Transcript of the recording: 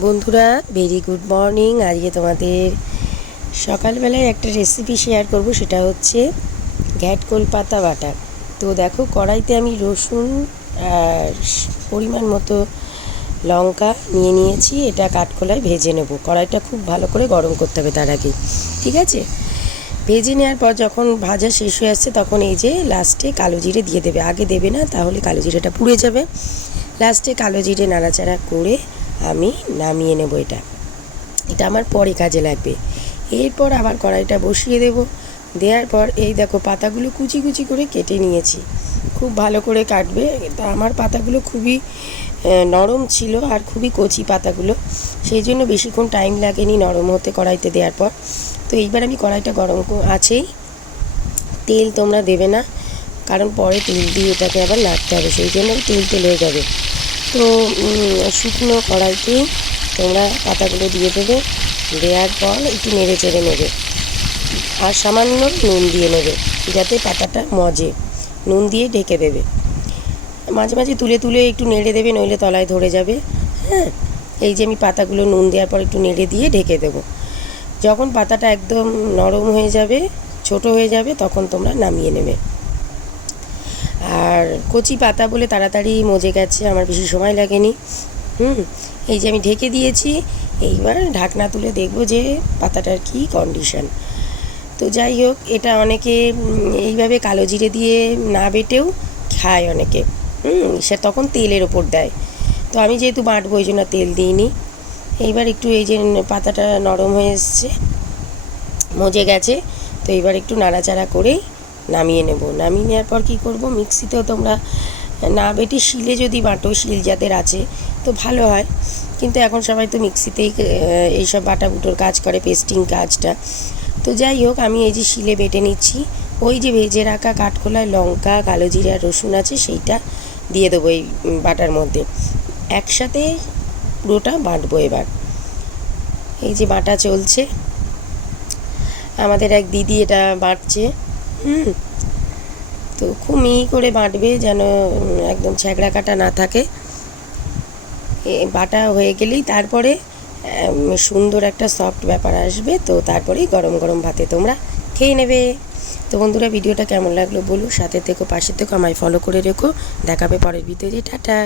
বন্ধুরা very good morning. আজকে তোমাদের সকালবেলায় একটা রেসিপি শেয়ার করব, সেটা হচ্ছে ঘ্যাটকোল পাতা বাটা। তো দেখো, কড়াইতে আমি রসুন আর পরিমাণ মতো লঙ্কা নিয়ে নিয়েছি। এটা কাঠখোলায় ভেজে নেব। কড়াইটা খুব ভালো করে গরম করতে হবে তার আগে, ঠিক আছে? ভেজে নেওয়ার পর যখন ভাজা শেষ হয়ে আসছে, তখন এই যে লাস্টে কালো জিরে দিয়ে দেবে। আগে দেবে না, তাহলে কালো জিরেটা পুড়ে যাবে। লাস্টে কালো জিরে নাড়াচাড়া করে আমি নামিয়ে নেব। এটা আমার পরে কাজে লাগবে। এরপর আবার কড়াইটা বসিয়ে দেব। দেওয়ার পর এই দেখো, পাতাগুলো কুচি কুচি করে কেটে নিয়েছি। খুব ভালো করে কাটবে। তা আমার পাতাগুলো খুবই নরম ছিল আর খুবই কচি পাতাগুলো, সেই জন্য বেশিক্ষণ টাইম লাগেনি নরম হতে কড়াইতে দেওয়ার পর। তো এইবার আমি কড়াইটা গরম আছেই, তেল তোমরা দেবে না, কারণ পরে তেল দিয়ে এটাকে আবার নাড়তে হবে, সেই জন্য তেল হয়ে যাবে। তো শুকনো কড়াইতে তোমরা পাতাগুলো দিয়ে দেবে। দেওয়ার পর একটু নেড়ে চেড়ে নেবে আর সামান্য নুন দিয়ে নেবে, যাতে পাতাটা মজে। নুন দিয়ে ঢেকে দেবে। মাঝে মাঝে তুলে তুলে একটু নেড়ে দেবে, নইলে তলায় ধরে যাবে। হ্যাঁ, এই যে আমি পাতাগুলো নুন দেওয়ার পর একটু নেড়ে দিয়ে ঢেকে দেবো। যখন পাতাটা একদম নরম হয়ে যাবে, ছোট হয়ে যাবে, তখন তোমরা নামিয়ে নেবে। আর কচি পাতা বলে তাড়াতাড়ি মজে গেছে, আমার বেশি সময় লাগেনি। এই যে আমি ঢেকে দিয়েছি। এইবার ঢাকনা তুলে দেখব যে পাতাটার কি কন্ডিশন। তো যাই হোক, এটা অনেকে এইভাবে কালো জিরে দিয়ে না বেটেও খায় অনেকে। সে তখন তেলের ওপর দেয়। তো আমি যেহেতু বাটবো, ওই জন্য তেল দিইনি। এইবার একটু এই যে পাতাটা নরম হয়ে এসছে, মজে গেছে। তো এইবার একটু নাড়াচাড়া করেই নামিয়ে নেব। নামিয়ে নেওয়ার পর কী করব, মিক্সিতেও তোমরা না বেটে শিলে যদি বাটো, শিল যাদের আছে তো ভালো হয়, কিন্তু এখন সবাই তো মিক্সিতেই এইসব বাটাবুটোর কাজ করে, পেস্টিং কাজটা। তো যাই হোক, আমি এই যে শিলে বেটে নিচ্ছি। ওই যে ভেজে রাখা কাঠখোলায় লঙ্কা, কালো জিরে আর রসুন আছে, সেইটা দিয়ে দেবো এই বাটার মধ্যে। একসাথে পুরোটা বাটবো এবার। এই যে বাটা চলছে, আমাদের এক দিদি এটা বাটছে। তো খুব মিহি করে বাটবে, যেন একদম ছ্যাঁকড়া কাটা না থাকে। বাটা হয়ে গেলেই তারপরে সুন্দর একটা সফট ব্যাপার আসবে। তো তারপরেই গরম গরম ভাতে তোমরা খেয়ে নেবে। তো বন্ধুরা, ভিডিওটা কেমন লাগলো বলো, সাথে থেকো, পাশে থেকো, আমায় ফলো করে রেখো। দেখাবে পরের ভিডিওতে। টাটা।